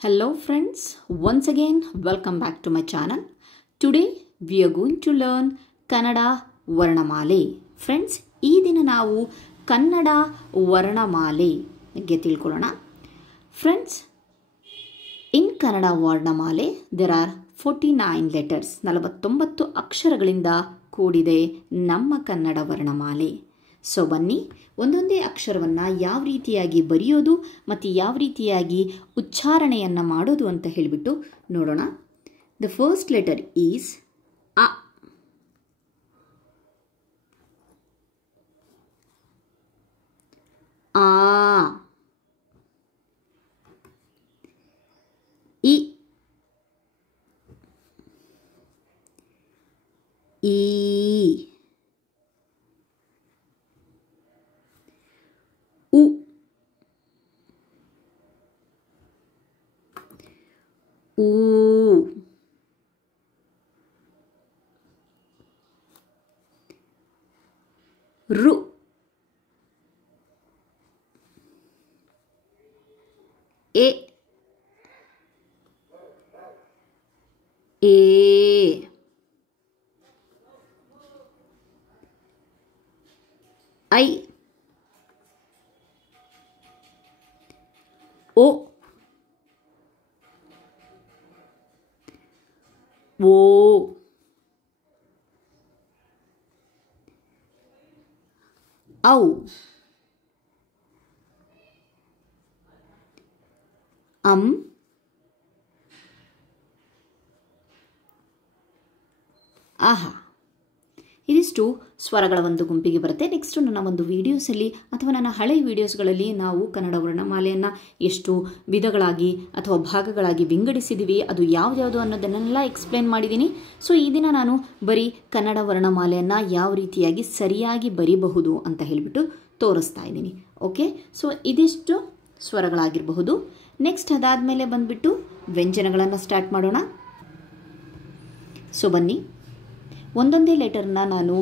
Hello friends, once again welcome back to my channel. Today we are going to learn Kannada Varnamale. Friends, ಈ ದಿನ ನಾವು ಕನ್ನಡ ವರ್ಣಮಾಲೆ ಬಗ್ಗೆ ತಿಳ್ಕೊಳ್ಳೋಣ. Friends, in Kannada Varnamale there are 49 letters. 49 ಅಕ್ಷರಗಳಿಂದ ಕೂಡಿದೆ ನಮ್ಮ Kannada ವರ್ಣಮಾಲೆ. So ಬನ್ನಿ ಒಂದೊಂದೇ ಅಕ್ಷರವನ್ನು ಯಾವ ರೀತಿಯಾಗಿ ಬರೆಯೋದು ಮತ್ತು ಯಾವ ರೀತಿಯಾಗಿ ಉಚ್ಚಾರಣೆಯನ್ನು ಮಾಡೋದು ಅಂತ ಹೇಳಿಬಿಟ್ಟು ನೋಡೋಣ. The first letter is a. ಆ, ಇ, ಈ, ಉ, ಊ, ರು, ಎ, ಏ, ಐ, ಓ, ಓ, ಔ, ಅಂ, ಆಹಾ. ಇದಿಷ್ಟು ಸ್ವರಗಳ ಒಂದು ಗುಂಪಿಗೆ ಬರುತ್ತೆ. ನೆಕ್ಸ್ಟ್ ನನ್ನ ಒಂದು ವಿಡಿಯೋಸಲ್ಲಿ ಅಥವಾ ನನ್ನ ಹಳೆಯ ವಿಡಿಯೋಸ್ಗಳಲ್ಲಿ ನಾವು ಕನ್ನಡ ವರ್ಣಮಾಲೆಯನ್ನು ಎಷ್ಟು ವಿಧಗಳಾಗಿ ಅಥವಾ ಭಾಗಗಳಾಗಿ ವಿಂಗಡಿಸಿದ್ದೀವಿ, ಅದು ಯಾವ್ದ್ಯಾವುದು ಅನ್ನೋದನ್ನೆಲ್ಲ ಎಕ್ಸ್ಪ್ಲೇನ್ ಮಾಡಿದ್ದೀನಿ. ಸೊ ಈ ದಿನ ನಾನು ಬರೀ ಕನ್ನಡ ವರ್ಣಮಾಲೆಯನ್ನು ಯಾವ ರೀತಿಯಾಗಿ ಸರಿಯಾಗಿ ಬರೀಬಹುದು ಅಂತ ಹೇಳಿಬಿಟ್ಟು ತೋರಿಸ್ತಾ ಇದ್ದೀನಿ. ಓಕೆ, ಸೊ ಇದಿಷ್ಟು ಸ್ವರಗಳಾಗಿರಬಹುದು. ನೆಕ್ಸ್ಟ್ ಅದಾದಮೇಲೆ ಬಂದುಬಿಟ್ಟು ವ್ಯಂಜನಗಳನ್ನು ಸ್ಟಾರ್ಟ್ ಮಾಡೋಣ. ಸೊ ಬನ್ನಿ, ಒಂದೊಂದೇ ಲೆಟರ್ನ ನಾನು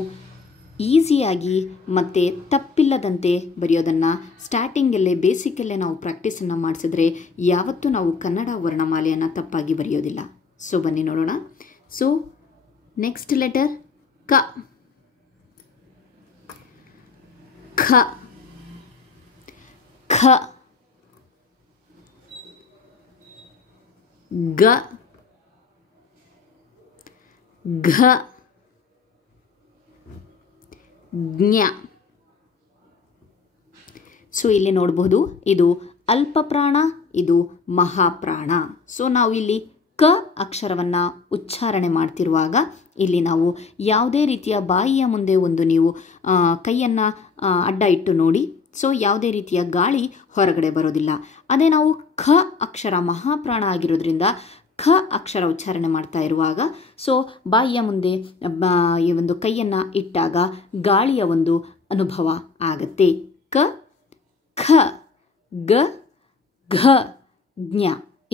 ಈಸಿಯಾಗಿ ಮತ್ತು ತಪ್ಪಿಲ್ಲದಂತೆ ಬರೆಯೋದನ್ನು ಸ್ಟಾರ್ಟಿಂಗಲ್ಲೇ ಬೇಸಿಕಲ್ಲೇ ನಾವು ಪ್ರಾಕ್ಟೀಸನ್ನು ಮಾಡಿಸಿದ್ರೆ ಯಾವತ್ತೂ ನಾವು ಕನ್ನಡ ವರ್ಣಮಾಲೆಯನ್ನು ತಪ್ಪಾಗಿ ಬರೆಯೋದಿಲ್ಲ. ಸೊ ಬನ್ನಿ ನೋಡೋಣ. ಸೊ ನೆಕ್ಸ್ಟ್ ಲೆಟರ್ ಕ. ಖ, ಖ, ಗ, ಘ, ಜ್ಞ. ಸೊ ಇಲ್ಲಿ ನೋಡಬಹುದು, ಇದು ಅಲ್ಪಪ್ರಾಣ, ಇದು ಮಹಾಪ್ರಾಣ. ಸೊ ನಾವು ಇಲ್ಲಿ ಕ ಅಕ್ಷರವನ್ನು ಉಚ್ಚಾರಣೆ ಮಾಡ್ತಿರುವಾಗ ಇಲ್ಲಿ ನಾವು ಯಾವುದೇ ರೀತಿಯ ಬಾಯಿಯ ಮುಂದೆ ಒಂದು ನೀವು ಕೈಯನ್ನು ಅಡ್ಡ ಇಟ್ಟು ನೋಡಿ. ಸೊ ಯಾವುದೇ ರೀತಿಯ ಗಾಳಿ ಹೊರಗಡೆ ಬರೋದಿಲ್ಲ. ಅದೇ ನಾವು ಖ ಅಕ್ಷರ ಮಹಾಪ್ರಾಣ ಆಗಿರೋದ್ರಿಂದ ಖ ಅಕ್ಷರ ಉಚ್ಚಾರಣೆ ಮಾಡ್ತಾ ಇರುವಾಗ ಸೊ ಬಾಯಿಯ ಮುಂದೆ ಈ ಒಂದು ಕೈಯನ್ನು ಇಟ್ಟಾಗ ಗಾಳಿಯ ಒಂದು ಅನುಭವ ಆಗುತ್ತೆ. ಕ, ಖ, ಗ, ಘ, ಜ್ಞ.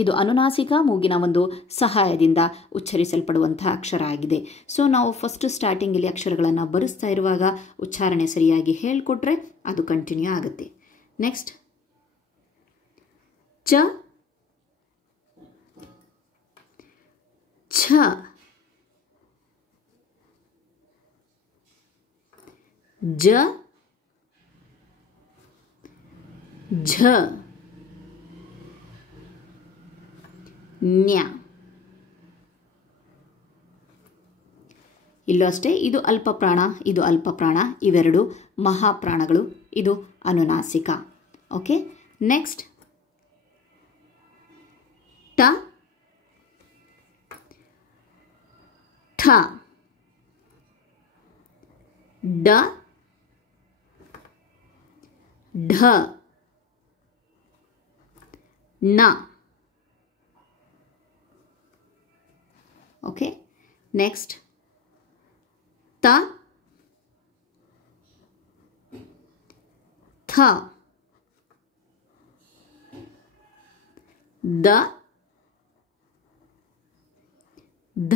ಇದು ಅನುನಾಸಿಕ ಮೂಗಿನ ಒಂದು ಸಹಾಯದಿಂದ ಉಚ್ಚರಿಸಲ್ಪಡುವಂತಹ ಅಕ್ಷರ ಆಗಿದೆ. ಸೊ ನಾವು ಫಸ್ಟ್ ಸ್ಟಾರ್ಟಿಂಗಲ್ಲಿ ಅಕ್ಷರಗಳನ್ನು ಬರೆಸ್ತಾ ಇರುವಾಗ ಉಚ್ಚಾರಣೆ ಸರಿಯಾಗಿ ಹೇಳಿಕೊಟ್ರೆ ಅದು ಕಂಟಿನ್ಯೂ ಆಗುತ್ತೆ. ನೆಕ್ಸ್ಟ್ ಚ, ಛ, ಜ, ಝ, ನ್ಯ. ಇಲ್ಲೂ ಅಷ್ಟೇ, ಇದು ಅಲ್ಪಪ್ರಾಣ, ಇದು ಅಲ್ಪಪ್ರಾಣ, ಇವೆರಡು ಮಹಾಪ್ರಾಣಗಳು, ಇದು ಅನುನಾಸಿಕ. ಓಕೆ, ನೆಕ್ಸ್ಟ್ ಟ, ಠ, ಡ, ಢ, ನ. ಓಕೆ, ನೆಕ್ಸ್ಟ್ ತ, ಥ, ದ, ಧ,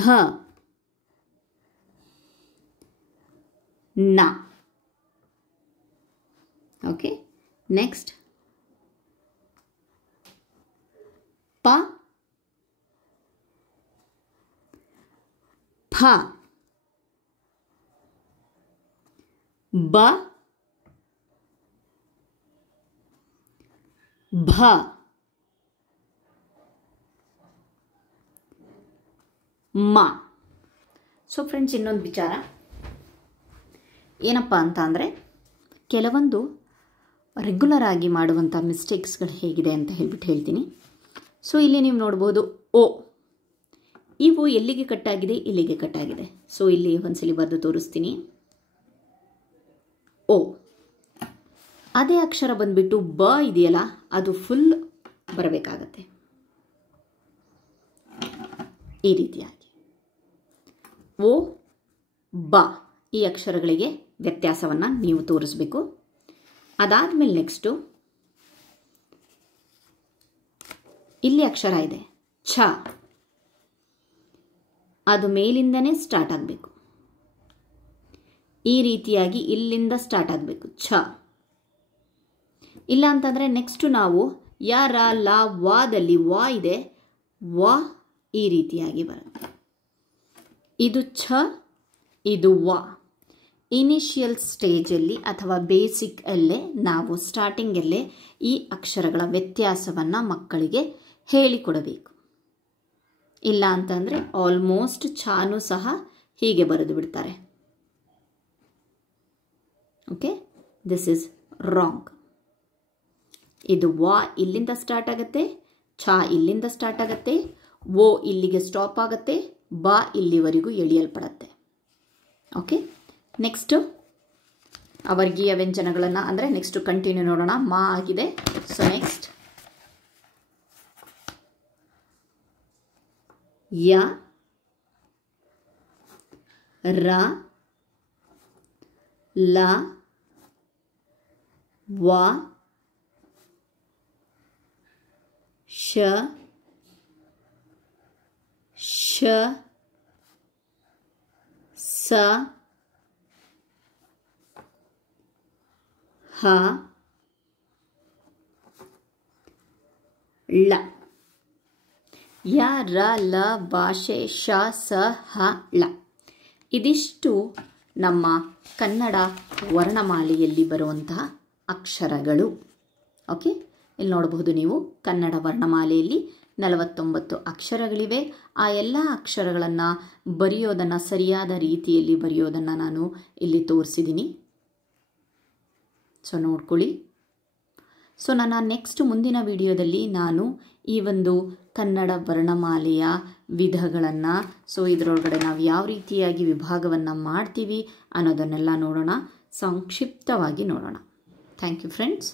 ನ. ಓಕೆ, ನೆಕ್ಸ್ಟ್ ಪ ಫ, ಬ, ಭ, ಮ. ಸೊ ಫ್ರೆಂಡ್ಸ್, ಇನ್ನೊಂದು ವಿಚಾರ ಏನಪ್ಪ ಅಂತ ಅಂದರೆ, ಕೆಲವೊಂದು ರೆಗ್ಯುಲರ್ ಆಗಿ ಮಾಡುವಂಥ ಮಿಸ್ಟೇಕ್ಸ್ಗಳು ಹೇಗಿದೆ ಅಂತ ಹೇಳ್ತೀನಿ. ಸೊ ಇಲ್ಲಿ ನೀವು ನೋಡ್ಬೋದು ಓ, ಇವು ಎಲ್ಲಿಗೆ ಕಟ್ಟಾಗಿದೆ, ಇಲ್ಲಿಗೆ ಕಟ್ಟಾಗಿದೆ. ಸೊ ಇಲ್ಲಿ ಒಂದ್ಸಲಿ ಬರೆದು ತೋರಿಸ್ತೀನಿ. ಓ, ಅದೇ ಅಕ್ಷರ ಬಂದ್ಬಿಟ್ಟು ಬ ಇದೆಯಲ್ಲ, ಅದು ಫುಲ್ ಬರಬೇಕಾಗತ್ತೆ ಈ ರೀತಿಯಾಗಿ. ಓ, ಬ ಈ ಅಕ್ಷರಗಳಿಗೆ ವ್ಯತ್ಯಾಸವನ್ನು ನೀವು ತೋರಿಸ್ಬೇಕು. ಅದಾದಮೇಲೆ ನೆಕ್ಸ್ಟು ಇಲ್ಲಿ ಅಕ್ಷರ ಇದೆ ಛ, ಅದು ಮೇಲಿಂದನೇ ಸ್ಟಾರ್ಟ್ ಆಗಬೇಕು. ಈ ರೀತಿಯಾಗಿ ಇಲ್ಲಿಂದ ಸ್ಟಾರ್ಟ್ ಆಗಬೇಕು ಛ. ಇಲ್ಲ ಅಂತಂದರೆ ನೆಕ್ಸ್ಟು ನಾವು ಯ, ರ, ಲ, ವಾದಲ್ಲಿ ವಾ ಇದೆ, ವಾ ಈ ರೀತಿಯಾಗಿ ಬರುತ್ತೆ. ಇದು ಛ, ಇದು ವಾ. ಇನಿಷಿಯಲ್ ಸ್ಟೇಜಲ್ಲಿ ಅಥವಾ ಬೇಸಿಕ್ ಅಲ್ಲೇ ನಾವು ಸ್ಟಾರ್ಟಿಂಗಲ್ಲೇ ಈ ಅಕ್ಷರಗಳ ವ್ಯತ್ಯಾಸವನ್ನು ಮಕ್ಕಳಿಗೆ ಹೇಳಿಕೊಡಬೇಕು. ಇಲ್ಲ ಅಂತಂದರೆ ಆಲ್ಮೋಸ್ಟ್ ಛಾನು ಸಹ ಹೀಗೆ ಬರೆದು ಬಿಡ್ತಾರೆ. Okay, this is wrong. ಇದು ವಾ ಇಲ್ಲಿಂದ ಸ್ಟಾರ್ಟ್ ಆಗುತ್ತೆ, ಛ ಇಲ್ಲಿಂದ ಸ್ಟಾರ್ಟ್ ಆಗುತ್ತೆ, ಓ ಇಲ್ಲಿಗೆ ಸ್ಟಾಪ್ ಆಗುತ್ತೆ, ಬಾ ಇಲ್ಲಿವರೆಗೂ ಎಳೆಯಲ್ಪಡುತ್ತೆ. ಓಕೆ, ನೆಕ್ಸ್ಟು ಅವರ್ಗೀಯ ವ್ಯಂಜನಗಳನ್ನು ಅಂದರೆ ನೆಕ್ಸ್ಟು ಕಂಟಿನ್ಯೂ ನೋಡೋಣ. ಮಾ ಆಗಿದೆ. ಸೊ ನೆಕ್ಸ್ಟ್ ಯ, ರ, ಲ, ವ, ಶ, ಶ, ಸ, ಹ, ಳ. ಯ, ರ, ಲ, ಭಾಷೆ ಶ, ಸ, ಹ, ಳ. ಇದಿಷ್ಟು ನಮ್ಮ ಕನ್ನಡ ವರ್ಣಮಾಲೆಯಲ್ಲಿ ಬರುವಂತಹ ಅಕ್ಷರಗಳು. ಓಕೆ, ಇಲ್ಲಿ ನೋಡಬಹುದು ನೀವು ಕನ್ನಡ ವರ್ಣಮಾಲೆಯಲ್ಲಿ 49 ಅಕ್ಷರಗಳಿವೆ. ಆ ಎಲ್ಲ ಅಕ್ಷರಗಳನ್ನು ಬರೆಯೋದನ್ನು ಸರಿಯಾದ ರೀತಿಯಲ್ಲಿ ಬರೆಯೋದನ್ನು ನಾನು ಇಲ್ಲಿ ತೋರಿಸಿದ್ದೀನಿ. ಸೊ ನೋಡ್ಕೊಳ್ಳಿ. ಸೊ ನನ್ನ ನೆಕ್ಸ್ಟ್ ಮುಂದಿನ ವಿಡಿಯೋದಲ್ಲಿ ನಾನು ಈ ಒಂದು ಕನ್ನಡ ವರ್ಣಮಾಲೆಯ ವಿಧಗಳನ್ನು, ಸೊ ಇದರೊಳಗಡೆ ನಾವು ಯಾವ ರೀತಿಯಾಗಿ ವಿಭಾಗವನ್ನು ಮಾಡ್ತೀವಿ ಅನ್ನೋದನ್ನೆಲ್ಲ ನೋಡೋಣ, ಸಂಕ್ಷಿಪ್ತವಾಗಿ ನೋಡೋಣ. Thank you friends.